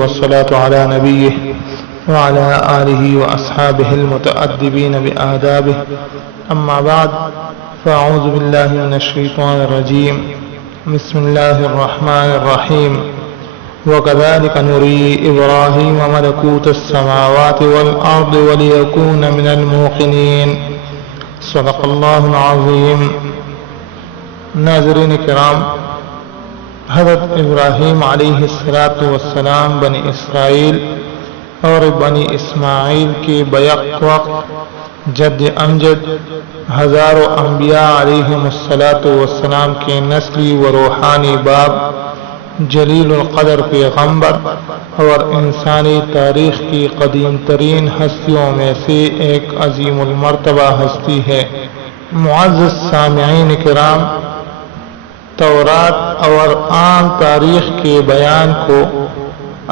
والصلاة على نبيه وعلى آله وأصحابه المتأدبين بآدابه أما بعد فأعوذ بالله من الشيطان الرجيم بسم الله الرحمن الرحيم وكذلك نري إبراهيم ملكوت السماوات والأرض وليكون من الموقنين صدق اللہ العظیم۔ ناظرین کرام، حضرت ابراہیم علیہ السلام بنی اسرائیل اور بنی اسماعیل کے بیک وقت جد امجد ہزاروں انبیاء علیہم السلام کے نسلی و روحانی باب، جلیل القدر پیغمبر اور انسانی تاریخ کی قدیم ترین ہستیوں میں سے ایک عظیم المرتبہ ہستی ہے۔ معزز سامعین کرام، تورات اور عام تاریخ کے بیان کو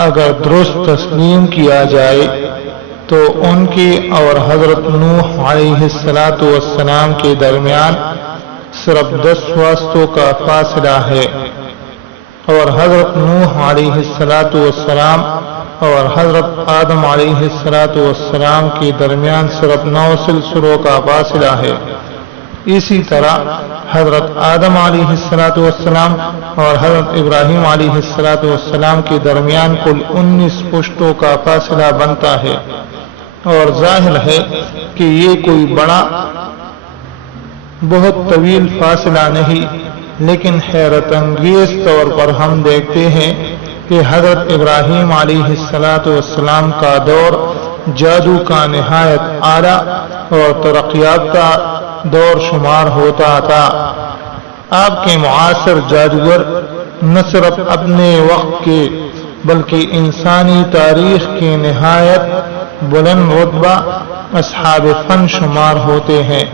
اگر درست تسلیم کیا جائے تو ان کی اور حضرت نوح علیہ السلام کے درمیان صرف 10 واسطوں کا فاصلہ ہے، اور حضرت نوح علیہ السلام اور حضرت آدم علیہ السلام کے درمیان صرف 9 سلسلوں کا فاصلہ ہے۔ اسی طرح حضرت آدم علیہ السلام اور حضرت ابراہیم علیہ السلام کے درمیان کل 19 پشتوں کا فاصلہ بنتا ہے، اور ظاہر ہے کہ یہ کوئی بڑا بہت طویل فاصلہ نہیں، لیکن حیرت انگیز طور پر ہم دیکھتے ہیں کہ حضرت ابراہیم علیہ السلام کا دور جادو کا نہایت اعلیٰ اور ترقی یافتہ دور شمار ہوتا تھا۔ آپ کے معاصر جادوگر نہ صرف اپنے وقت کے بلکہ انسانی تاریخ کے نہایت بلند رتبہ اصحاب فن شمار ہوتے ہیں،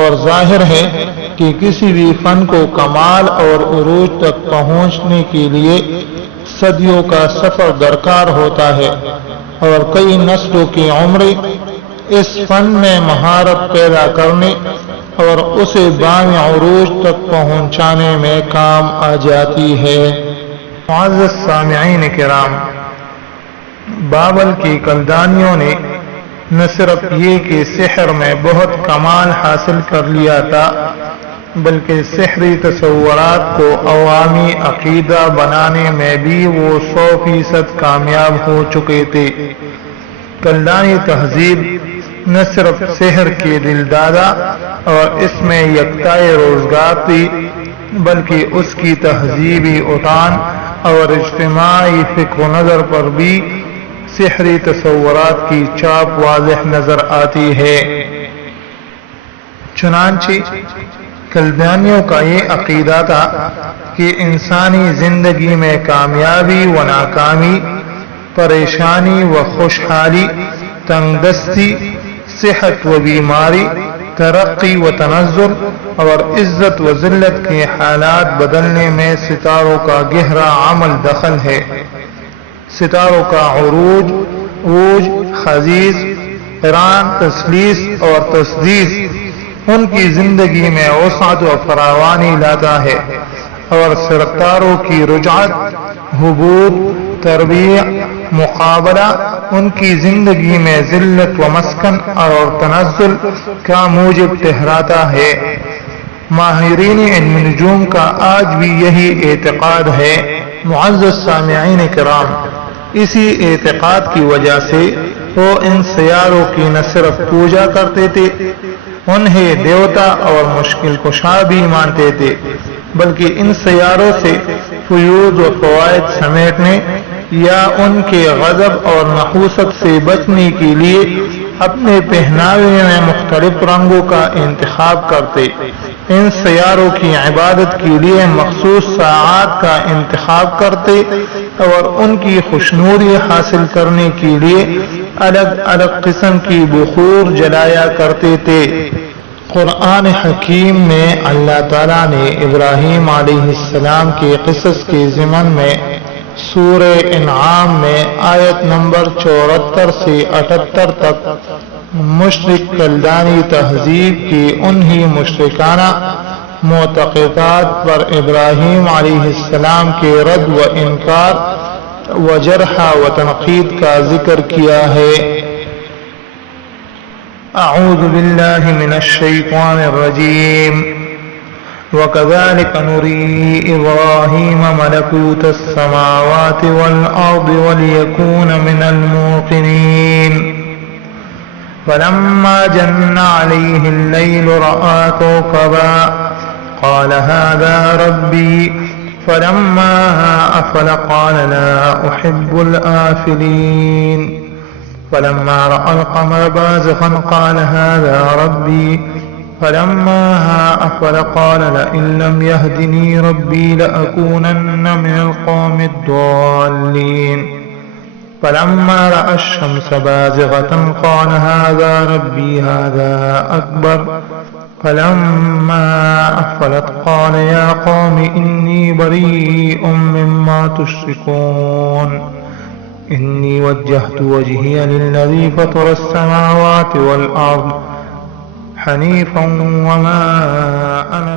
اور ظاہر ہے کہ کسی بھی فن کو کمال اور عروج تک پہنچنے کے لیے صدیوں کا سفر درکار ہوتا ہے، اور کئی نسلوں کی عمریں اس فن میں مہارت پیدا کرنے اور اسے بام عروج تک پہنچانے میں کام آ جاتی ہے۔ معزز سامعین کرام، بابل کی کلدانیوں نے نہ صرف یہ کہ سحر میں بہت کمال حاصل کر لیا تھا، بلکہ سحری تصورات کو عوامی عقیدہ بنانے میں بھی وہ 100% کامیاب ہو چکے تھے۔ کلدانی تہذیب نہ صرف سحر کے دل دادا اور اس میں یکتائے روزگار تھی، بلکہ اس کی تہذیبی اٹھان اور اجتماعی فکر و نظر پر بھی سحری تصورات کی چاپ واضح نظر آتی ہے۔ چنانچہ کلدانیوں کا یہ عقیدہ تھا کہ انسانی زندگی میں کامیابی و ناکامی، پریشانی و خوشحالی، تنگ دستی، صحت و بیماری، ترقی و تنزل اور عزت و ذلت کے حالات بدلنے میں ستاروں کا گہرا عمل دخل ہے۔ ستاروں کا عروج، خزیز، قران، تسلیس اور تسدیس ان کی زندگی میں وسعت و فراوانی لاتا ہے، اور ستاروں کی رجعت، حبوط، تربیع، مقابلہ ان کی زندگی میں ذلت و مسکن اور تنزل کا موجب ٹھہراتا ہے۔ ماہرین علم نجوم کا آج بھی یہی اعتقاد ہے۔ معزز سامعین کرام، اسی اعتقاد کی وجہ سے وہ ان سیاروں کی نہ صرف پوجا کرتے تھے، انہیں دیوتا اور مشکل کشا بھی مانتے تھے، بلکہ ان سیاروں سے فیوض و فوائد سمیٹنے یا ان کے غضب اور نحوست سے بچنے کے لیے اپنے پہناوے میں مختلف رنگوں کا انتخاب کرتے، ان سیاروں کی عبادت کے لیے مخصوص ساعات کا انتخاب کرتے، اور ان کی خوشنودی حاصل کرنے کے لیے الگ الگ قسم کی بخور جلایا کرتے تھے۔ قرآن حکیم میں اللہ تعالیٰ نے ابراہیم علیہ السلام کے قصص کے ضمن میں سورہ انعام میں آیت نمبر 74 سے 78 تک مشرک کلدانی تہذیب کی انہی مشرکانہ معتقدات پر ابراہیم علیہ السلام کے رد و انکار و جرح و تنقید کا ذکر کیا ہے۔ اعوذ باللہ من الشیطان الرجیم وَكَذَلِكَ نُرِي إِبْرَاهِيمَ مَلَكُوتَ السَّمَاوَاتِ وَالْأَرْضِ وَلِيَكُونَ مِنَ الْمُوقِنِينَ فَلَمَّا جَنَّ عَلَيْهِ اللَّيْلُ رَأَىٰ كَوْكَبًا قَالَ هَٰذَا رَبِّي فَلَمَّا أَفَلَ قَالَ لَا أُحِبُّ الْآفِلِينَ فَلَمَّا رَأَى الْقَمَرَ بَازِغًا قَالَ هَٰذَا رَبِّي فَلَمَّا أَفَلَ قَالَ لَئِن لَّمْ يَهْدِنِي رَبِّي لَأَكُونَنَّ مِنَ الْقَوْمِ الضَّالِّينَ فَلَمَّا رَأَى الشَّمْسَ بَازِغَةً قَالَ هَٰذَا رَبِّي هَٰذَا أَكْبَرُ فَلَمَّا أَفَلَتْ قَالَ يَا قَوْمِ إِنِّي بَرِيءٌ مِّمَّا تُشْرِكُونَ إِنِّي وَجَّهْتُ وَجْهِيَ لِلَّذِي فَطَرَ السَّمَاوَاتِ وَالْأَرْضَ حنيفا وما أنا